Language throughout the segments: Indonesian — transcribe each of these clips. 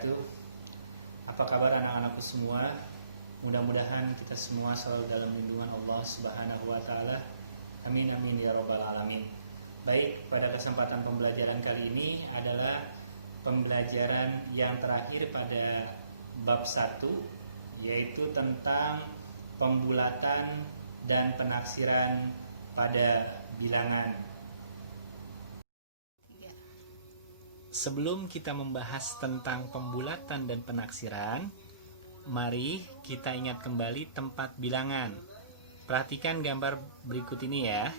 wabarakatuh. Apa kabar anak-anakku semua? Mudah-mudahan kita semua selalu dalam lindungan Allah Subhanahu wa taala. Amin amin ya rabbal alamin. Baik, pada kesempatan pembelajaran kali ini adalah pembelajaran yang terakhir pada bab 1, yaitu tentang pembulatan dan penaksiran pada bilangan. Sebelum kita membahas tentang pembulatan dan penaksiran, mari kita ingat kembali tempat bilangan. Perhatikan gambar berikut ini ya.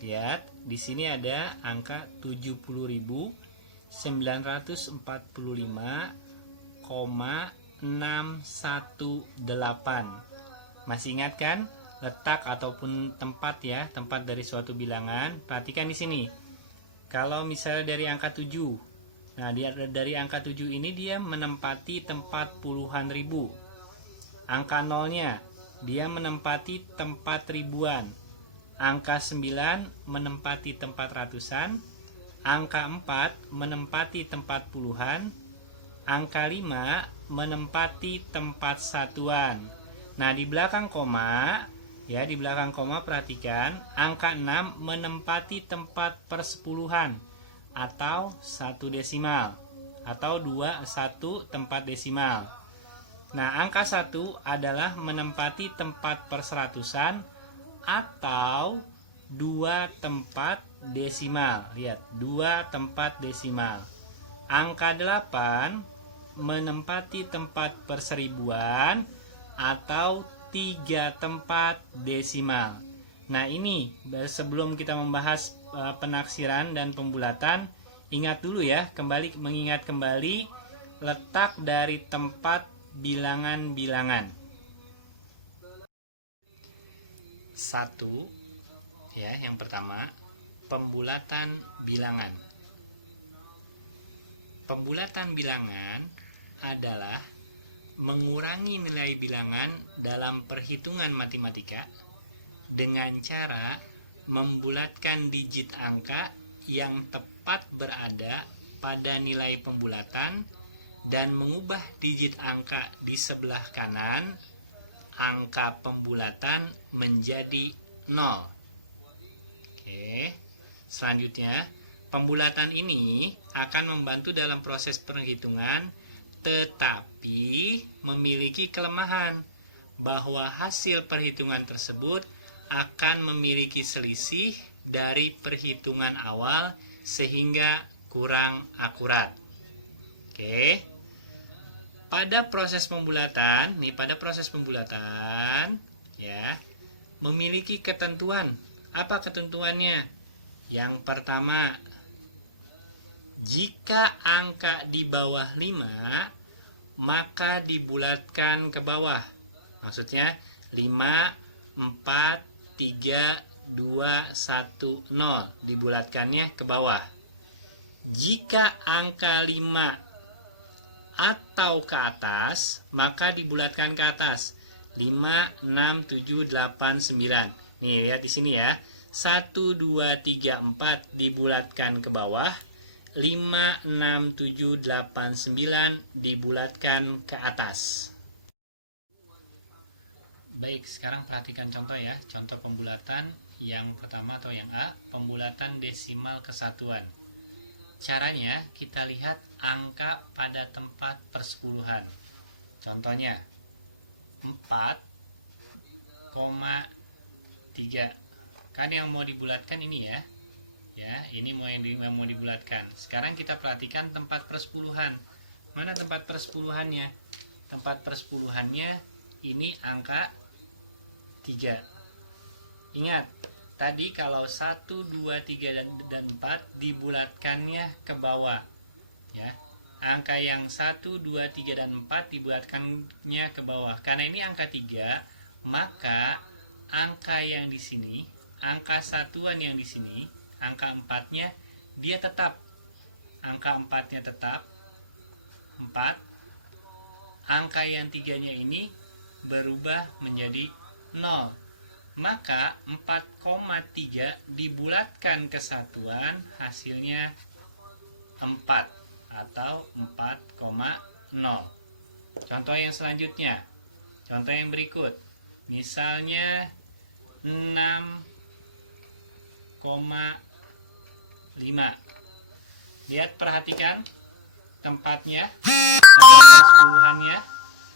Lihat, di sini ada angka 70.945,618. Masih ingat kan letak ataupun tempat ya, tempat dari suatu bilangan? Perhatikan di sini. Kalau misalnya dari angka 7, nah, dari angka 7 ini dia menempati tempat puluhan ribu. Angka 0-nya, dia menempati tempat ribuan. Angka 9 menempati tempat ratusan. Angka 4 menempati tempat puluhan. Angka 5 menempati tempat satuan. Nah, di belakang koma, ya, di belakang koma perhatikan, angka 6 menempati tempat persepuluhan atau 1 desimal atau 1 tempat desimal. Nah, angka 1 adalah menempati tempat perseratusan atau 2 tempat desimal. Lihat, 2 tempat desimal. Angka 8 menempati tempat perseribuan atau 3 tempat desimal. Nah, ini sebelum kita membahas penaksiran dan pembulatan, ingat dulu ya, mengingat kembali letak dari tempat bilangan-bilangan. 1, ya, yang pertama, pembulatan bilangan. Pembulatan bilangan adalah mengurangi nilai bilangan dalam perhitungan matematika dengan cara membulatkan digit angka yang tepat berada pada nilai pembulatan dan mengubah digit angka di sebelah kanan angka pembulatan menjadi 0. Oke. Selanjutnya, pembulatan ini akan membantu dalam proses perhitungan, tetapi memiliki kelemahan bahwa hasil perhitungan tersebut akan memiliki selisih dari perhitungan awal sehingga kurang akurat. Oke. Pada proses pembulatan ya, memiliki ketentuan. Apa ketentuannya? Yang pertama, jika angka di bawah 5, maka dibulatkan ke bawah. Maksudnya 5, 4, 3, 2, 1, 0. Dibulatkannya ke bawah. Jika angka 5 atau ke atas, maka dibulatkan ke atas. 5, 6, 7, 8, 9. Nih, lihat di sini ya. 1, 2, 3, 4 dibulatkan ke bawah. 5, 6, 7, 8, 9 dibulatkan ke atas. Baik, sekarang perhatikan contoh ya. Contoh pembulatan yang pertama atau yang A, pembulatan desimal kesatuan. Caranya kita lihat angka pada tempat persepuluhan. Contohnya 4,3. Kan yang mau dibulatkan ini ya. Ya, ini yang mau dibulatkan. Sekarang kita perhatikan tempat persepuluhan. Mana tempat persepuluhannya? Tempat persepuluhannya ini angka 3. Ingat, tadi kalau 1, 2, 3, dan 4 dibulatkannya ke bawah. Ya, angka yang 1, 2, 3, dan 4 dibulatkannya ke bawah. Karena ini angka 3, maka angka yang di sini, angka satuan yang di sini, angka 4-nya dia tetap. Angka 4-nya tetap 4. Angka yang 3-nya ini berubah menjadi 0. Maka 4,3 dibulatkan ke satuan, hasilnya 4 atau 4,5. 0. Contoh yang selanjutnya, contoh yang berikut, misalnya 6,5. Lihat, perhatikan tempatnya, tempat persepuluhannya,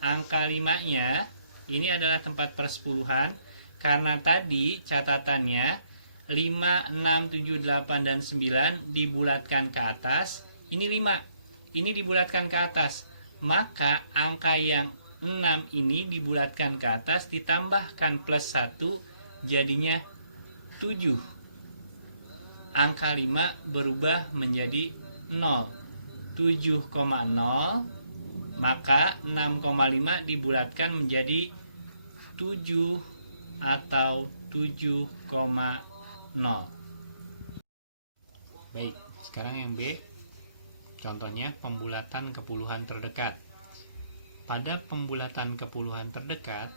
angka 5-nya ini adalah tempat persepuluhan, karena tadi catatannya 5, 6, 7, 8, dan 9 dibulatkan ke atas. Ini 5, ini dibulatkan ke atas, maka angka yang 6 ini dibulatkan ke atas ditambahkan plus 1 jadinya 7. Angka 5 berubah menjadi 0. 7,0, maka 6,5 dibulatkan menjadi 7 atau 7,0. Baik, sekarang yang B, contohnya pembulatan kepuluhan terdekat. Pada pembulatan kepuluhan terdekat,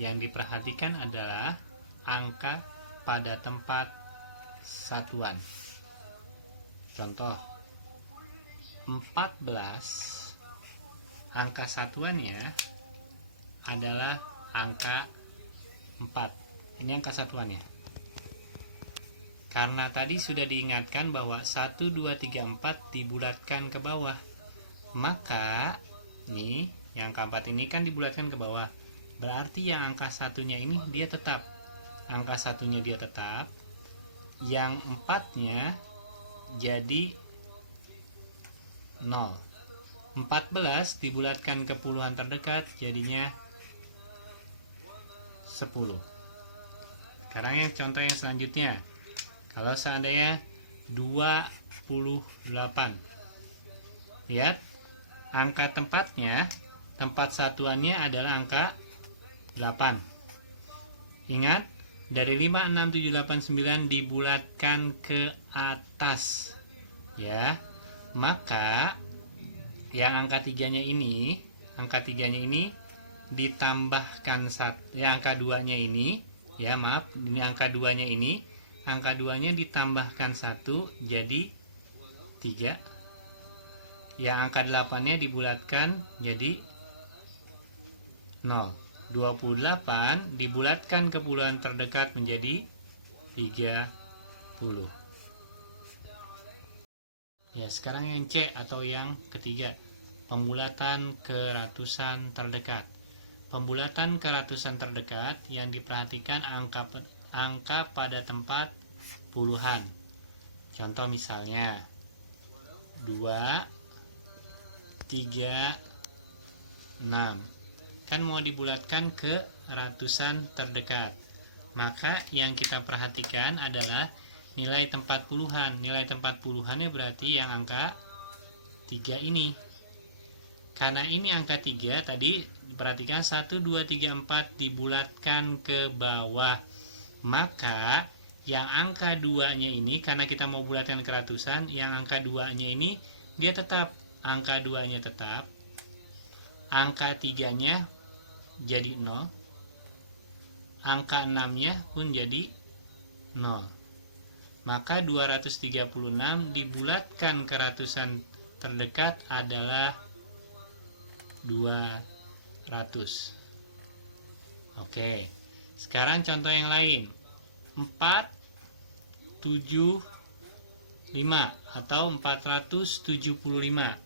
yang diperhatikan adalah angka pada tempat satuan. Contoh 14, angka satuannya adalah angka 4. Ini angka satuannya. Karena tadi sudah diingatkan bahwa 1, 2, 3, 4 dibulatkan ke bawah, maka nih yang angka 4 ini kan dibulatkan ke bawah, berarti yang angka satunya ini dia tetap. Angka satunya dia tetap, yang 4-nya jadi 0. 14 dibulatkan ke puluhan terdekat jadinya 10. Sekarang yang contoh yang selanjutnya, kalau seandainya 28, lihat angka tempatnya, tempat satuannya adalah angka 8. Ingat, dari 5, 6, 7, 8, 9 dibulatkan ke atas, ya. Maka yang angka 3-nya ini, ditambahkan angka 2-nya ini, ya maaf, ini angka 2-nya ini, angka 2-nya ditambahkan 1 jadi 3. Yang angka 8-nya dibulatkan jadi 0. 28 dibulatkan ke puluhan terdekat menjadi 30. Ya, sekarang yang C atau yang ketiga, pembulatan ke ratusan terdekat. Pembulatan ke ratusan terdekat yang diperhatikan angka pada tempat puluhan. Contoh misalnya 2, 3, 6. Kan mau dibulatkan ke ratusan terdekat. Maka yang kita perhatikan adalah nilai tempat puluhan. Nilai tempat puluhannya berarti yang angka 3 ini. Karena ini angka 3, tadi perhatikan 1, 2, 3, 4 dibulatkan ke bawah. Maka yang angka 2-nya ini, karena kita mau bulatkan ke ratusan, yang angka 2-nya ini dia tetap. Angka 2-nya tetap. Angka 3-nya jadi 0. Angka 6-nya pun jadi 0. Maka 236 dibulatkan ke ratusan terdekat adalah 200. Oke, sekarang contoh yang lain. 4, 7, 5 atau 475.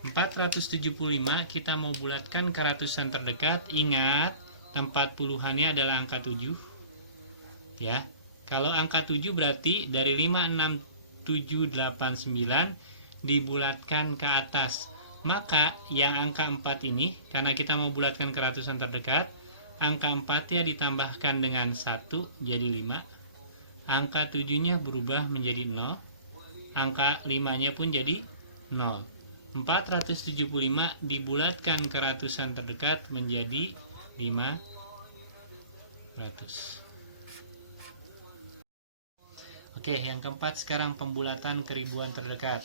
475 kita mau bulatkan ke ratusan terdekat. Ingat, tempat puluhannya adalah angka 7. Ya. Kalau angka 7 berarti dari 5, 6, 7, 8, 9 dibulatkan ke atas. Maka yang angka 4 ini, karena kita mau bulatkan ke ratusan terdekat, angka 4-nya ditambahkan dengan 1 jadi 5. Angka 7-nya berubah menjadi 0. Angka 5-nya pun jadi 0. 475 dibulatkan ke ratusan terdekat menjadi 500. Oke, yang keempat sekarang pembulatan ke ribuan terdekat.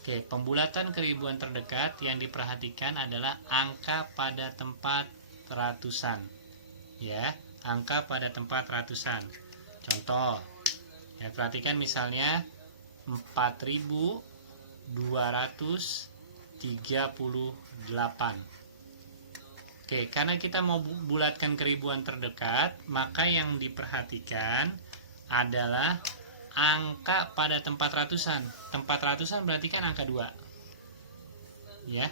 Oke, pembulatan ke ribuan terdekat yang diperhatikan adalah angka pada tempat ratusan. Ya, angka pada tempat ratusan. Contoh, ya perhatikan misalnya 4238. Oke, karena kita mau bulatkan ke ribuan terdekat, maka yang diperhatikan adalah angka pada tempat ratusan. Tempat ratusan berarti kan angka 2. Ya.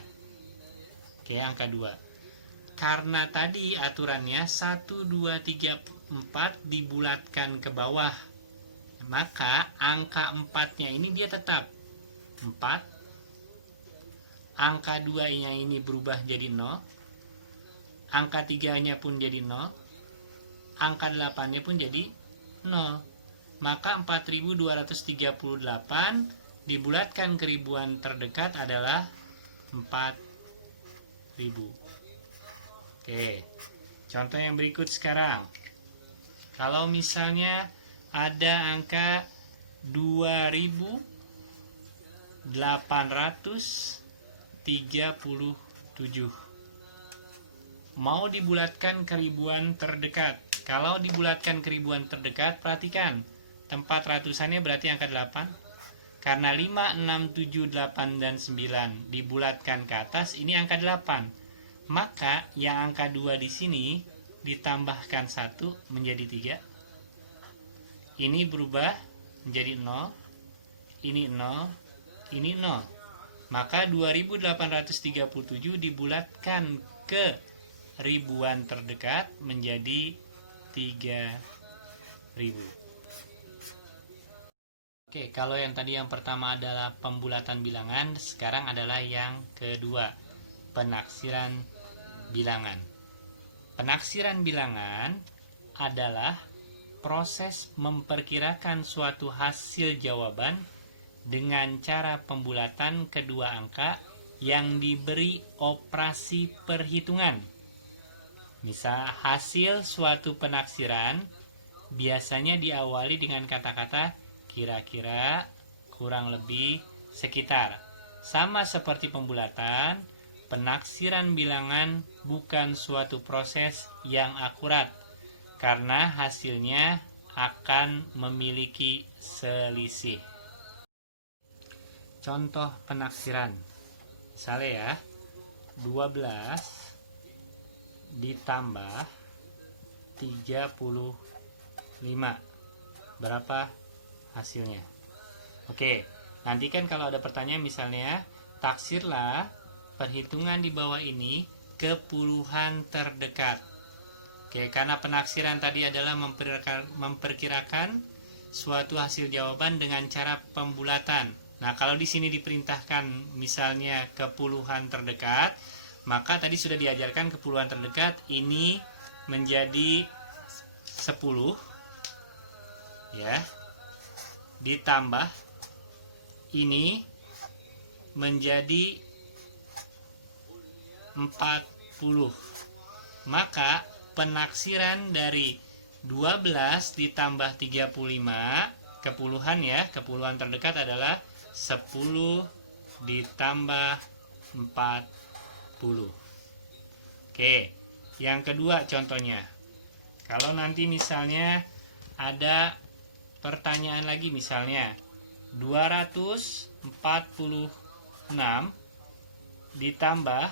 Oke, angka 2. Karena tadi aturannya 1, 2, 3, 4 dibulatkan ke bawah. Maka angka 4-nya ini dia tetap 4. Angka 2-nya ini berubah jadi 0. Angka 3-nya pun jadi 0. Angka 8-nya pun jadi 0. Maka 4238 dibulatkan ke ribuan terdekat adalah 4000. Oke, contoh yang berikut sekarang. Kalau misalnya ada angka 2837 mau dibulatkan ke ribuan terdekat. Kalau dibulatkan ke ribuan terdekat, perhatikan tempat ratusannya berarti angka 8. Karena 5, 6, 7, 8, dan 9 dibulatkan ke atas, ini angka 8. Maka yang angka 2 di sini ditambahkan 1 menjadi 3. Ini berubah menjadi 0. Ini 0. Ini 0. Maka 2837 dibulatkan ke ribuan terdekat menjadi 3000. Oke, kalau yang tadi yang pertama adalah pembulatan bilangan, sekarang adalah yang kedua, penaksiran bilangan. Penaksiran bilangan adalah proses memperkirakan suatu hasil jawaban dengan cara pembulatan kedua angka yang diberi operasi perhitungan. Misal, hasil suatu penaksiran biasanya diawali dengan kata-kata kira-kira, kurang lebih, sekitar. Sama seperti pembulatan, penaksiran bilangan bukan suatu proses yang akurat karena hasilnya akan memiliki selisih. Contoh penaksiran. Misalnya ya, 12 ditambah 35. Berapa hasilnya? Oke, nanti kan kalau ada pertanyaan misalnya, taksirlah perhitungan di bawah ini ke puluhan terdekat. Oke, karena penaksiran tadi adalah memperkirakan suatu hasil jawaban dengan cara pembulatan. Nah, kalau di sini diperintahkan misalnya ke puluhan terdekat, maka tadi sudah diajarkan ke puluhan terdekat ini menjadi 10 ya, ditambah ini menjadi 40. Maka penaksiran dari 12 ditambah 35 kepuluhan ya, kepuluhan terdekat adalah 10 ditambah 40. Oke, yang kedua contohnya. Kalau nanti misalnya ada pertanyaan lagi misalnya 246 ditambah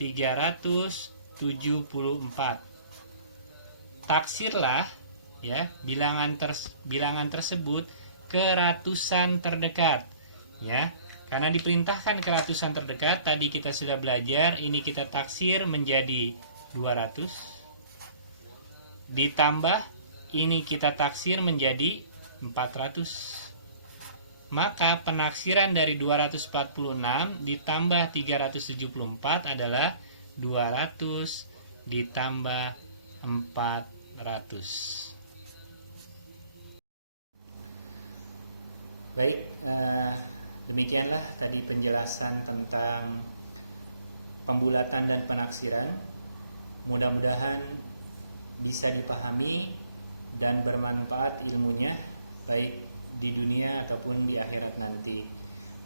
374. Taksirlah ya bilangan tersebut ke ratusan terdekat ya. Karena diperintahkan ke ratusan terdekat, tadi kita sudah belajar, ini kita taksir menjadi 200 ditambah ini kita taksir menjadi 400. Maka penaksiran dari 246 ditambah 374 adalah 200 ditambah 400. Baik, demikianlah tadi penjelasan tentang pembulatan dan penaksiran. Mudah-mudahan bisa dipahami dan bermanfaat ilmunya baik di dunia ataupun di akhirat nanti.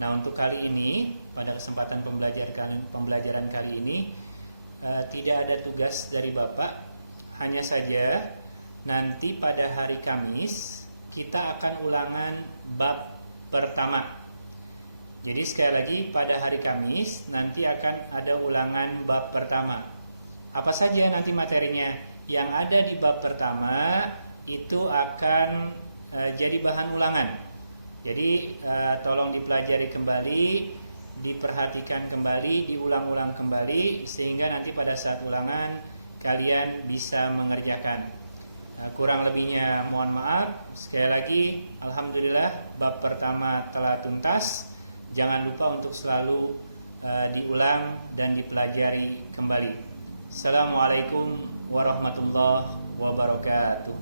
Nah, untuk kali ini pada kesempatan pembelajaran kali ini tidak ada tugas dari Bapak, hanya saja nanti pada hari Kamis kita akan ulangan bab pertama. Jadi sekali lagi pada hari Kamis nanti akan ada ulangan bab pertama. Apa saja nanti materinya? Yang ada di bab pertama itu akan jadi bahan ulangan. Jadi tolong dipelajari kembali, diperhatikan kembali, diulang-ulang kembali sehingga nanti pada saat ulangan kalian bisa mengerjakan. Kurang lebihnya mohon maaf. Sekali lagi alhamdulillah bab pertama telah tuntas. Jangan lupa untuk selalu diulang dan dipelajari kembali. Assalamualaikum warahmatullahi wabarakatuh.